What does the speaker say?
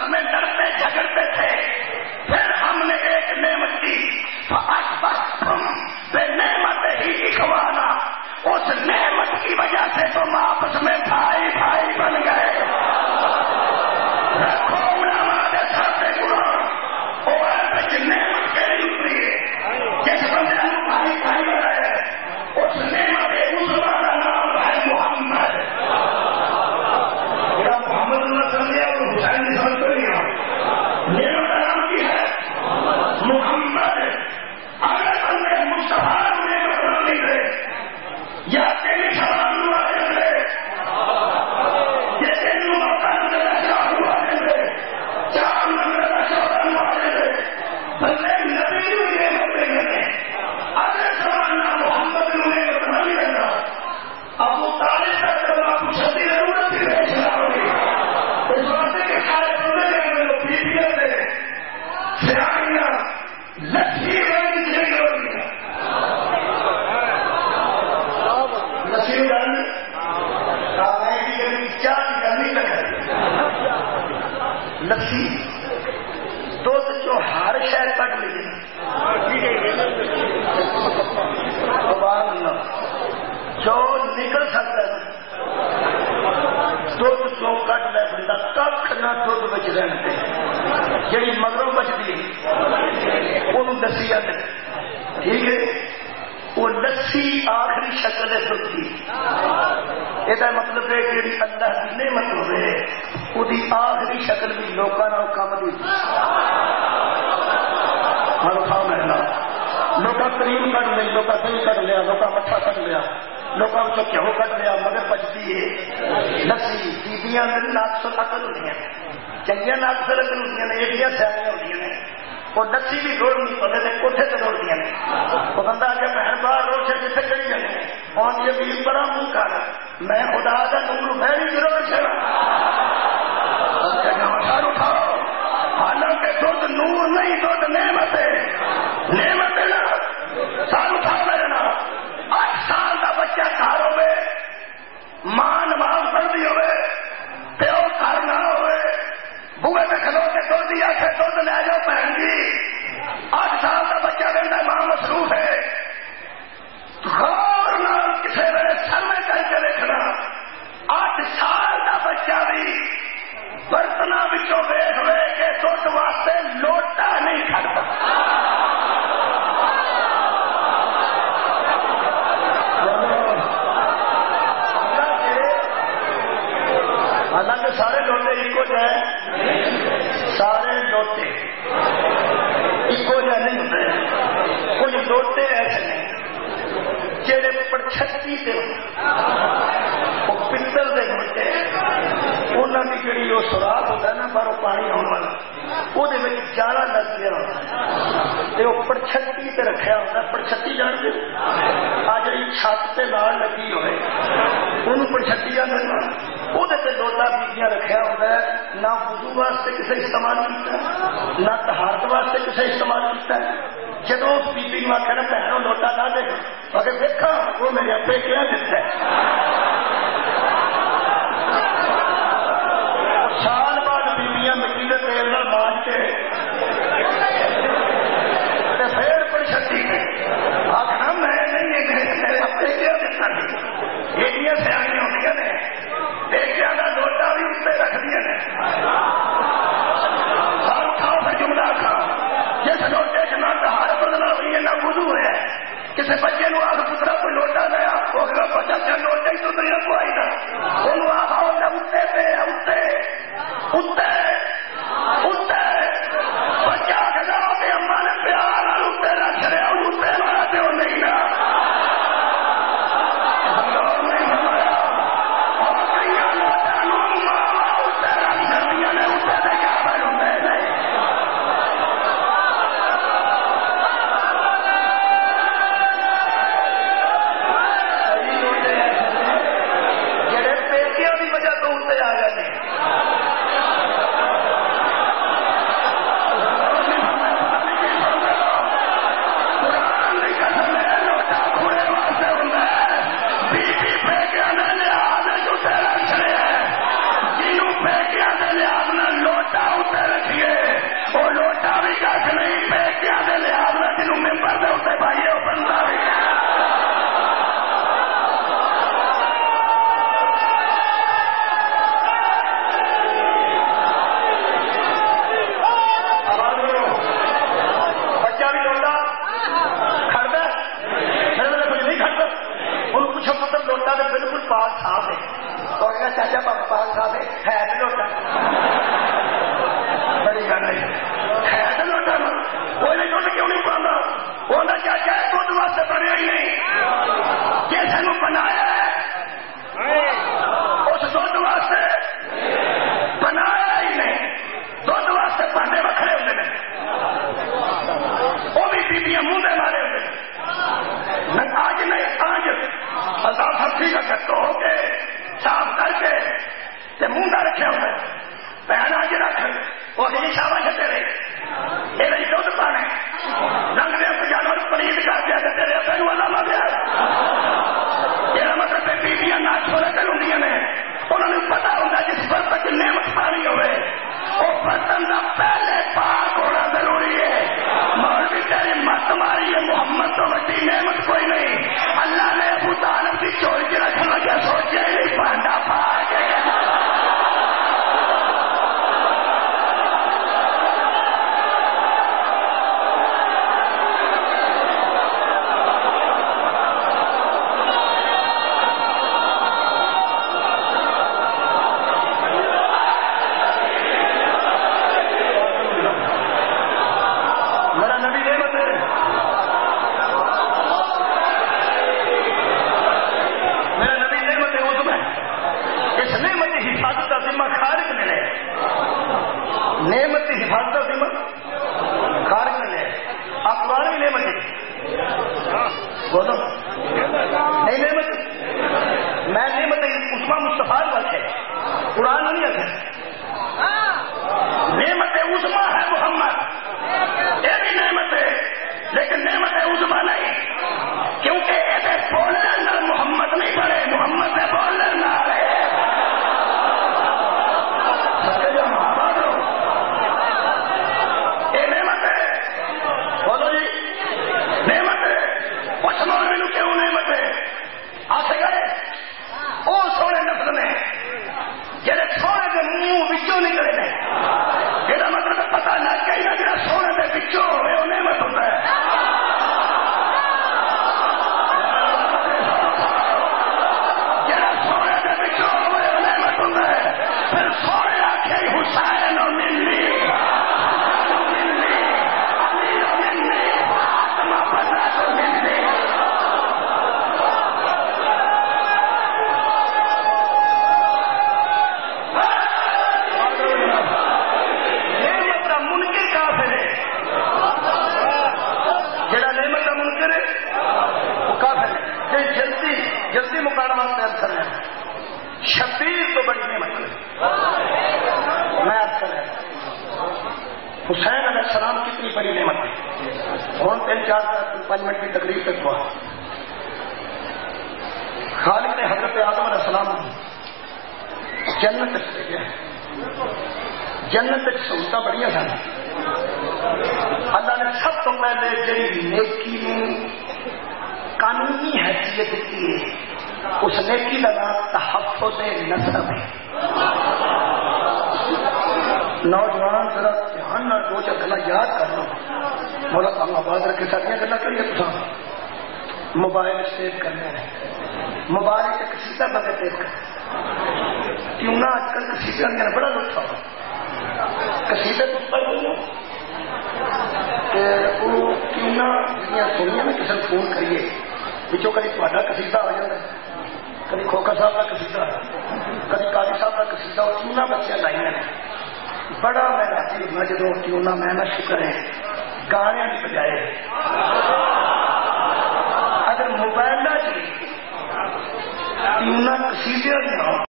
آپس میں لڑتے جھگڑتے تھے، پھر ہم نے ایک نعمت دی، فَأَصْبَحْتُمْ بِنِعْمَتِهِ إِخْوَانًا، اس نعمت کی وجہ سے تم آپس میں بھائی بھائی بن گئے۔ رکھو علماء دے ساتھ قرآن اور نعمت کے لیے جس بندے نے بھائی بھائی بنائے اس نعمت عظمیٰ کا نام ہے محمد۔ محمد نے سمجھا اور حسین نے سمجھ لیا، نعمت کا نام کی ہے محمد۔ اگر بندے مصطفیٰ نعمت بن گئے یا تیری سلام والے تھے جیسے لسی دودھ جو ہر شہر کٹ لی جو نکل سکتا ہے دودھ جو کٹ لے بندہ کھ نہ دودھ بچ رہتے جی مگروں بچتی انہوں دسی آتے ٹھیک ہے۔ وہ لسی آخری شکل ہے دودھ کی، یہ مطلب ہے جی اللہ کی نعمت ہوئے وہی آخری شکل بھی لوگوں کام دی کھاؤ مرنا لوگ کریم کٹ لی، لوگ دہی کٹ لیا، لوگ مٹھا کٹ لیا، لوگوں کو گھیو کٹ لیا، مگر بچتی ہے لسی۔ بیبیاں ناقص عقل ہوتی ہیں، چنگیاں ناقص عقل ہوتی ہیں، ایڈیاں سیاحیاں ہوتی ہیں، وہ لسی بھی روڑ نہیں پڑے کوٹھے سے دوڑتی ہیں۔ وہ بندہ آ کے بہن باہر روڈ سے کتنے چلی جانے اور یہ بھی بڑا منہ کر میں خدا کا نور بہری ضرور چلا اٹھاؤ، حالانکہ دودھ نور نہیں دودھ نعمت ہے، نعمت ہے نا سال اٹھا لینا۔ 8 سال کا بچہ گھر ہوئے، ماں نماز پڑھتی ہوئے، پیو گھر نہ ہوئے، بوے میں کھلو کے دودھ دیا کہ دودھ لے جاؤ بہن جی، 8 سال کا بچہ کہتا ماں مصروف ہے۔ غور نہ کسی ویلے سرمے کر کے دیکھنا 8 سال کا بچہ بھی برتنا بچوں ویخ وے کے دودھ واسطے لوٹا نہیں کھڑتا۔ حالانکہ سارے لوٹے ایکو جائے، سارے لوٹے ایکو جائے نہیں ہوتے، کچھ لوٹے ایسے نہیں جہے پرچھتی سے وہ پتل دے ہوتے انہوں کی جڑی وہ سوراخ ہوتا ہے نا باہروں پانی آنے والا وہ جالا لگ گیا ہوتا وہ پرچھتی سے رکھا ہوتا ہے۔ پرچھتی جان کے آ جی چھت سے لال لگی ہوئے ان پرچھتی جانے وہ لوٹا بیبیاں رکھا ہوتا ہے، نہ وضو واسطے کسی استعمال کیا نہ طہارت واسطے کسی استعمال کیا۔ جب اس بیبی کو آخر بہنوں لوٹا نہ دے اگر دیکھا وہ میرے ابے کیا دیتا ہے۔ سال بعد بیبیاں مٹی کے تیل نہ مانج کے پھر پرچھتی آخر میں نہیں میرے ابے کیا دیتا نہیں۔ یہ سیاحیاں ہوتی نے بیٹیاں کا لوٹا بھی اس پہ رکھ دیا نے سال کھاؤ پھر جملہ کھاؤ جس لوٹے سے نہ تہار بدلا ہوئی ہے نہ وضو ہے۔ کسی بچے نو آگ پترا کوئی لوٹا گیا وہ بچہ کیا لوٹے ہی تو دنیا کو آئی نا انہوں آگا اٹھتے پہ اٹھتے اٹھتے اٹھتے بچہ کے جاؤ کہ اما نے پیار اٹھتے رکھ رہے اٹھتے مارتے ہو نہیں نا نعمت کی حفاظت ذمہ خارج میں لے آپ قرآن کی نعمت ہے بولو نہیں نعمت میں نعمت عثما مصطفیٰ رکھے قرآن نہیں رکھے نعمت عظما ہے محمد یہ بھی نعمت ہے لیکن نعمت عظما نہیں کیونکہ ایسے بولنے محمد نہیں پڑے محمد سے بولنے نہ رہے یہ نعمت ہے بولو جی نعمت ہے پچھلو میرے کیوں نعمت ہے آتے گئے وہ سونے نسل نے جہاں سونے کے منہ بچوں نکلے نے یہ مطلب پتا نہ چاہیے جہاں سونے کے بچوں ہوئے وہ نعمت ہوتا ہے جہاں سونے کے بچوں ہوئے وہ نعمت ہوتا ہے پھر سونے آخر حسین و ملی جلدی مکان واسطے ارد کر رہا شبیر تو بڑی نعمت میں ارد کر رہا حسین علیہ السلام کتنی بڑی نعمت ہے اور 3-4 منٹ کی تقریر تک ہوا خالق نے حضرت آدم علیہ السلام جنت سے گیا جنت کی سہولت بڑی سن اللہ نے سب تو پہلے جی نیکی قانونی حیثیت کی ہے اس نیکی کا نام تحفظ نسب ہے نوجوان ذرا دھیان نہ دو چار گلا یاد کر لو مولا کام آباد رکھے سارے گلا کریے تو موبائل سیو کرنے موبائل ایک قصیدہ بغیر سیو کر کیوں نہ آج کل قصیدے کا بڑا لطف آ قصیدے تو پڑھ لو کہ وہ کیوں نہ سنیے نا کسی فون کریے بچوں کدی تا قصیدہ آ جائے کدی کھوکھر صاحب کا قصیدہ کدی قاضی صاحب کا قصیدہ اور کیوں نہ بچیاں لائیں بڑا میں راضی ہونا جدو کیوں نہ میں شکر ہے گانے کی بجائے اگر موبائل کیوں نہ قصیدے